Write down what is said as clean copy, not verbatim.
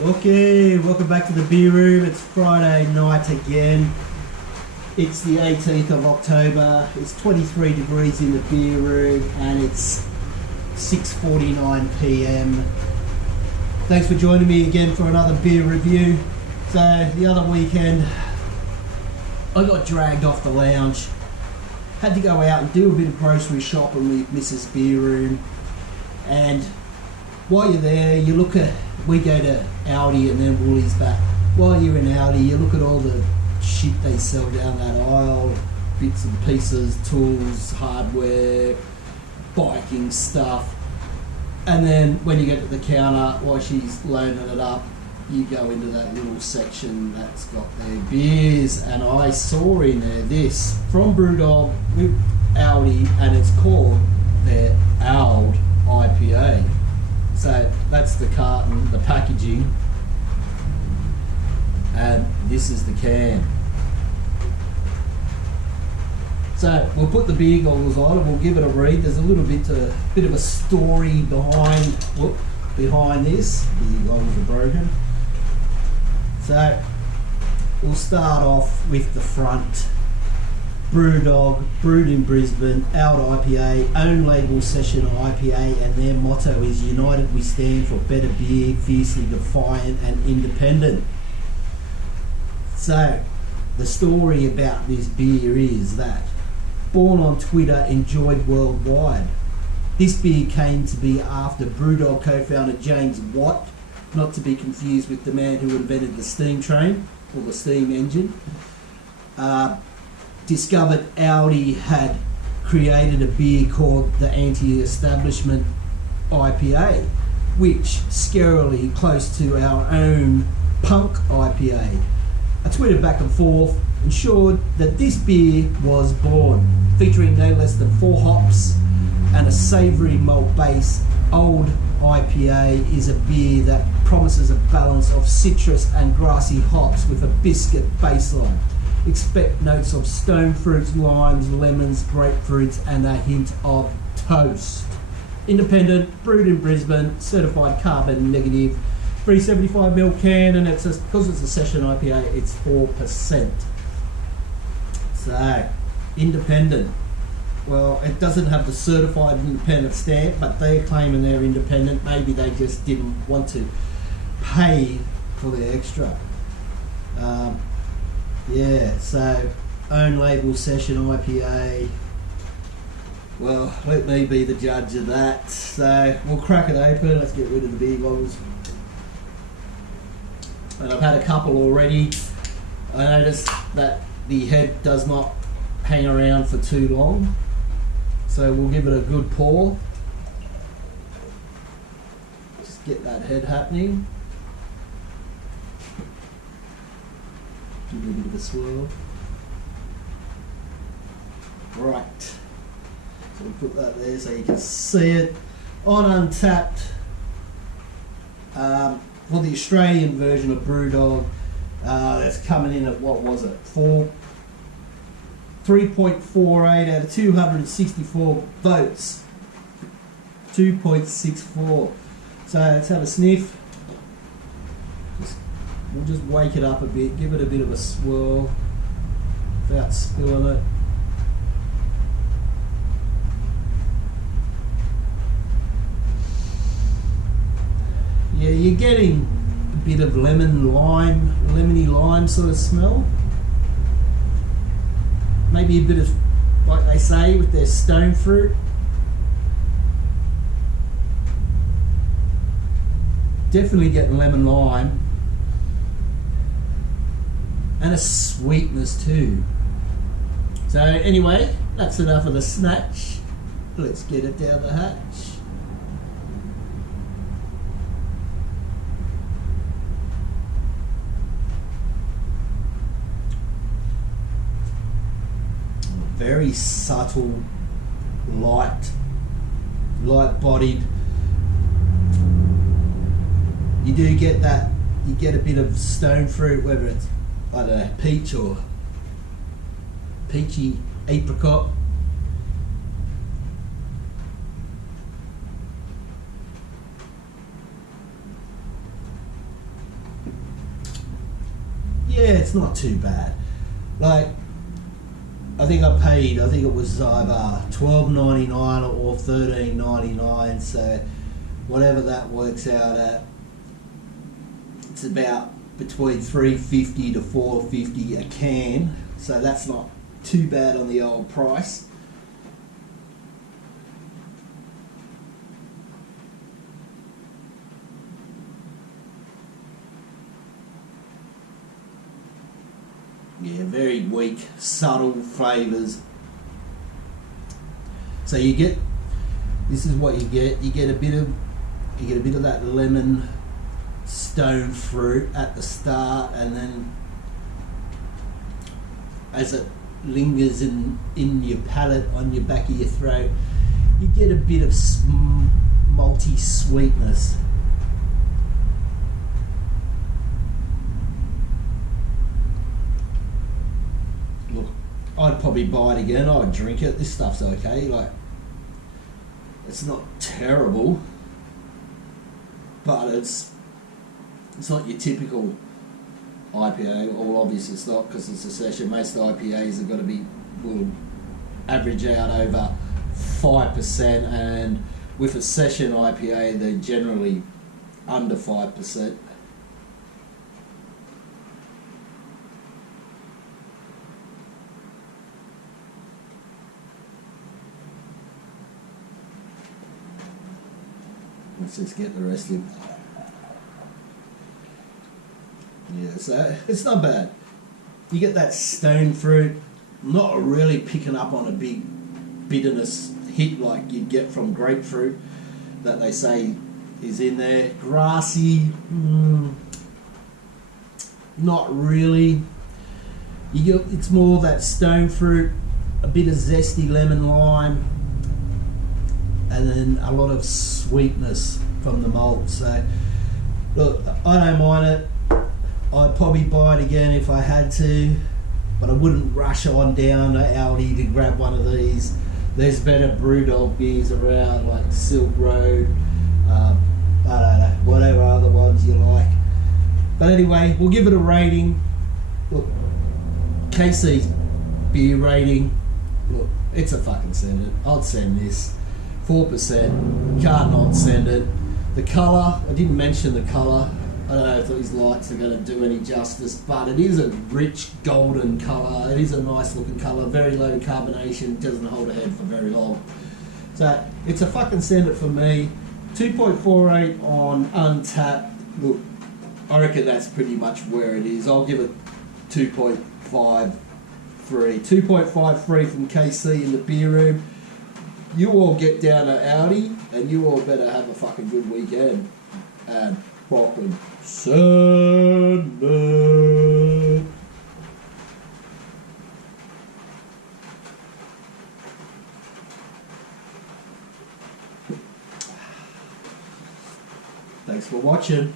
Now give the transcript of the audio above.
Okay, welcome back to the beer room. It's Friday night again. It's the 18th of October. It's 23 degrees in the beer room and it's 6:49 p.m. Thanks for joining me again for another beer review. So the other weekend I got dragged off the lounge. Had to go out and do a bit of grocery shopping with Mrs. Beer Room. And while you're there, we go to Aldi and then Woolies back. While you're in Aldi, you look at all the shit they sell down that aisle, bits and pieces, tools, hardware, biking stuff. And then when you get to the counter, while she's loading it up, you go into that little section that's got their beers. And I saw in there this from Brewdog with Aldi, and it's called their Aldi IPA. So that's the carton, the packaging, and this is the can. So we'll put the beer goggles on and we'll give it a read. There's a little bit of a story behind this. The goggles are broken. So we'll start off with the front. Brewdog, brewed in Brisbane, Aldi IPA, own label session IPA, and their motto is United we stand for better beer, fiercely defiant and independent. So the story about this beer is that born on Twitter, enjoyed worldwide. This beer came to be after Brewdog co-founder James Watt, not to be confused with the man who invented the steam train or the steam engine, discovered Aldi had created a beer called the Anti-Establishment IPA, which scarily close to our own Punk IPA. A Twitter back and forth ensured that this beer was born, featuring no less than 4 hops and a savoury malt base. Old IPA is a beer that promises a balance of citrus and grassy hops with a biscuit baseline. Expect notes of stone fruits, limes, lemons, grapefruits, and a hint of toast. Independent, brewed in Brisbane, certified carbon negative, 375ml can, and because it's a session IPA, it's 4%. So, independent. Well, it doesn't have the certified independent stamp, but they're claiming they're independent. Maybe they just didn't want to pay for the extra. Yeah, so own label session IPA. Well, let me be the judge of that. So we'll crack it open. Let's get rid of the beer bottles. And I've had a couple already. I noticed that the head does not hang around for too long. So we'll give it a good pour. Just get that head happening. Give it a bit of a swirl. Right. So we'll put that there so you can see it. On Untapped, for the Australian version of Brewdog, that's coming in at, what was it, 3.48 out of 264 votes. 2.64. So let's have a sniff. We'll just wake it up a bit, give it a bit of a swirl without spilling it. Yeah, you're getting a bit of lemony lime sort of smell. Maybe a bit of, like they say, with their stone fruit. Definitely getting lemon lime. And a sweetness too. So anyway, that's enough of the snatch. Let's get it down the hatch. Very subtle, light-bodied. You do get that, you get a bit of stone fruit, whether it's, I don't know, peach or peachy apricot. it's not too bad. Like, I think it was either $12.99 or $13.99, so whatever that works out at, it's about between $3.50 to $4.50 a can, so that's not too bad on the old price. Yeah, very weak, subtle flavours. So this is what you get. You get a bit of that lemon stone fruit at the start, and then as it lingers in your palate, on your back of your throat, you get a bit of malty sweetness. Look, I'd probably buy it again. I'd drink it. This stuff's okay. Like, it's not terrible, but it's not your typical IPA. Well, obviously it's not, because it's a session. Most IPAs will average out over 5%, and with a session IPA, they're generally under 5%. Let's just get the rest in. Yeah, so it's not bad. You get that stone fruit, not really picking up on a big bitterness hit like you'd get from grapefruit that they say is in there. Grassy, not really. It's more that stone fruit, a bit of zesty lemon lime, and then a lot of sweetness from the malt. So look, I don't mind it. I'd probably buy it again if I had to, but I wouldn't rush on down to Aldi to grab one of these. There's better Brewdog beers around, like Silk Road, I don't know, whatever other ones you like. But anyway, we'll give it a rating. Look, KC's beer rating, look, it's a fucking send it. I'd send this. 4%, can't not send it. The colour, I didn't mention the colour. I don't know if these lights are going to do any justice, but it is a rich golden colour. It is a nice looking colour, very low carbonation, doesn't hold a head for very long. So it's a fucking send it for me. 2.48 on Untapped. Look, I reckon that's pretty much where it is. I'll give it 2.53. 2.53 from KC in the beer room. You all get down to Aldi, and you all better have a fucking good weekend. And fucking send it. Thanks for watching.